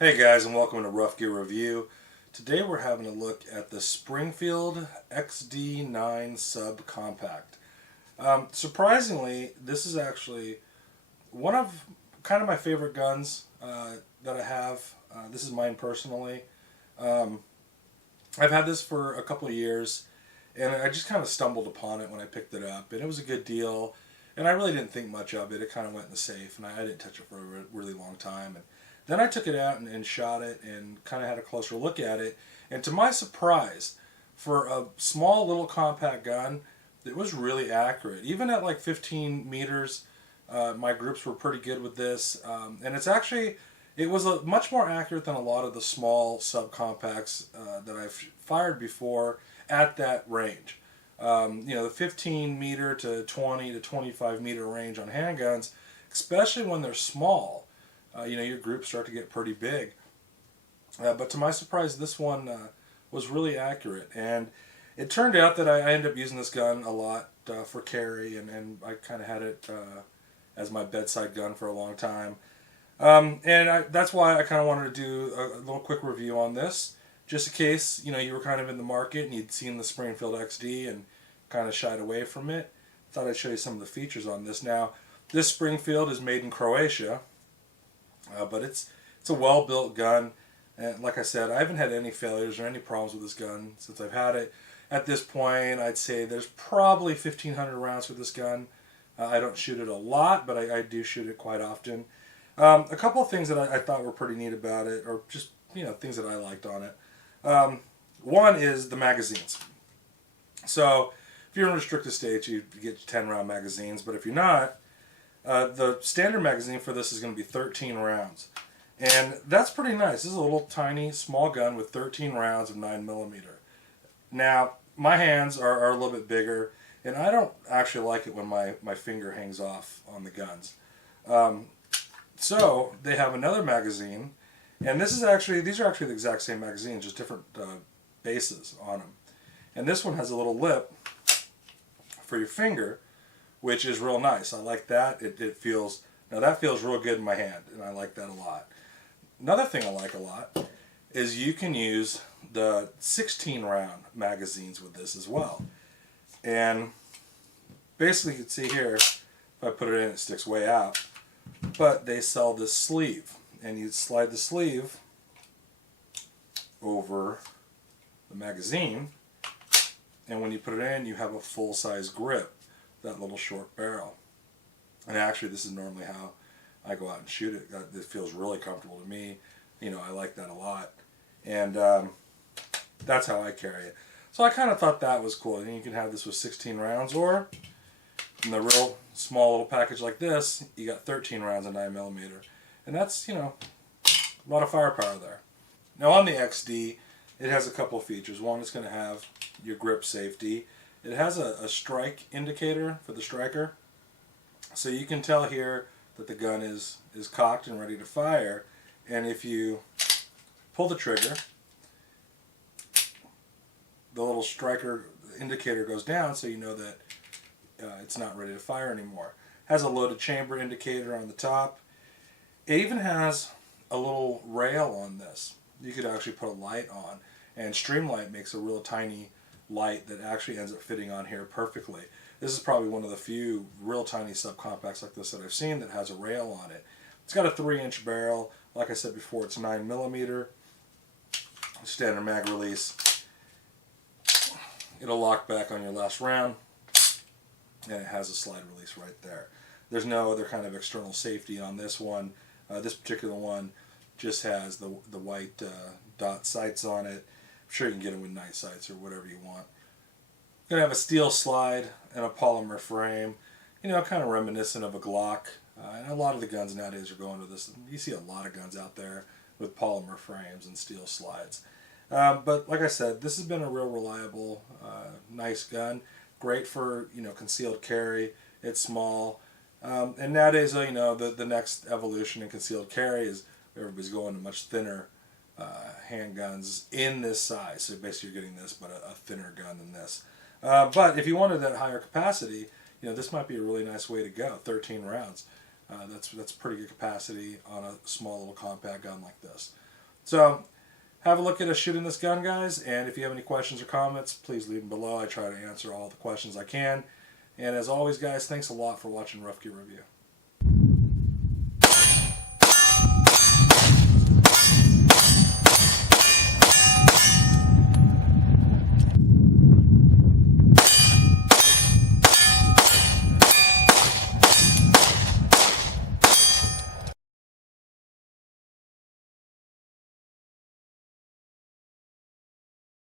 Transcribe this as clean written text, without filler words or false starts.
Hey guys, and welcome to Rough Gear Review. Today we're having a look at the Springfield XD9 Subcompact. Surprisingly, this is actually one of kind of my favorite guns that I have. This is mine personally. Um, I've had this for a couple of years, and I just kind of stumbled upon it when I picked it up, and it was a good deal. And I really didn't think much of it. It kind of went in the safe, and I didn't touch it for a really long time. And then I took it out and shot it and kind of had a closer look at it. And to my surprise, for a small little compact gun, it was really accurate. Even at like 15 meters, my groups were pretty good with this. And it was much more accurate than a lot of the small subcompacts that I've fired before at that range. The 15 meter to 20 to 25 meter range on handguns, especially when they're small, your groups start to get pretty big. But to my surprise, this one was really accurate. And it turned out that I ended up using this gun a lot for carry, and I kind of had it as my bedside gun for a long time. That's why I kind of wanted to do a little quick review on this, just in case you were kind of in the market and you'd seen the Springfield XD and kind of shied away from it. Thought I'd show you some of the features on this. Now, this Springfield is made in Croatia, but it's a well-built gun. And like I said, I haven't had any failures or any problems with this gun since I've had it. At this point, I'd say there's probably 1,500 rounds with this gun. I don't shoot it a lot, but I do shoot it quite often. A couple of things that I thought were pretty neat about it, or just things that I liked on it. One is the magazines. So if you're in restricted states, you get 10-round magazines, but if you're not, the standard magazine for this is going to be 13 rounds. And that's pretty nice. This is a little tiny, small gun with 13 rounds of 9mm. Now, my hands are a little bit bigger, and I don't actually like it when my finger hangs off on the guns. So they have another magazine, and these are actually the exact same magazines, just different bases on them. And this one has a little lip for your finger, which is real nice. I like that. That feels real good in my hand, and I like that a lot. Another thing I like a lot is you can use the 16-round magazines with this as well. And basically you can see here, if I put it in, it sticks way out. But they sell this sleeve, and you slide the sleeve over the magazine, and when you put it in, you have a full-size grip, that little short barrel. And actually, this is normally how I go out and shoot it. It feels really comfortable to me. I like that a lot. And that's how I carry it. So I kind of thought that was cool. And you can have this with 16 rounds, or in the real small little package like this, you got 13 rounds of 9mm. And that's, a lot of firepower there. Now on the XD, it has a couple of features. One, it's going to have your grip safety. It has a strike indicator for the striker. So you can tell here that the gun is cocked and ready to fire. And if you pull the trigger, the little striker indicator goes down, so you know that it's not ready to fire anymore. It has a loaded chamber indicator on the top. It even has a little rail on this. You could actually put a light on, and Streamlight makes a real tiny light that actually ends up fitting on here perfectly. This is probably one of the few real tiny subcompacts like this that I've seen that has a rail on it. It's got a 3-inch barrel. Like I said before, it's 9mm. Standard mag release. It'll lock back on your last round, and it has a slide release right there. There's no other kind of external safety on this one. This particular one just has the white dot sights on it. I'm sure you can get them with night sights or whatever you want. Going to have a steel slide and a polymer frame, kind of reminiscent of a Glock. And a lot of the guns nowadays are going to this. You see a lot of guns out there with polymer frames and steel slides. But like I said, this has been a real reliable, nice gun. Great for concealed carry. It's small, and nowadays the next evolution in concealed carry is everybody's going to much thinner handguns in this size. So basically, you're getting this, but a thinner gun than this. But if you wanted that higher capacity, this might be a really nice way to go. 13 rounds. That's pretty good capacity on a small little compact gun like this. So have a look at us shooting this gun, guys, and if you have any questions or comments, please leave them below. I try to answer all the questions I can. And as always, guys, thanks a lot for watching Rough Gear Review.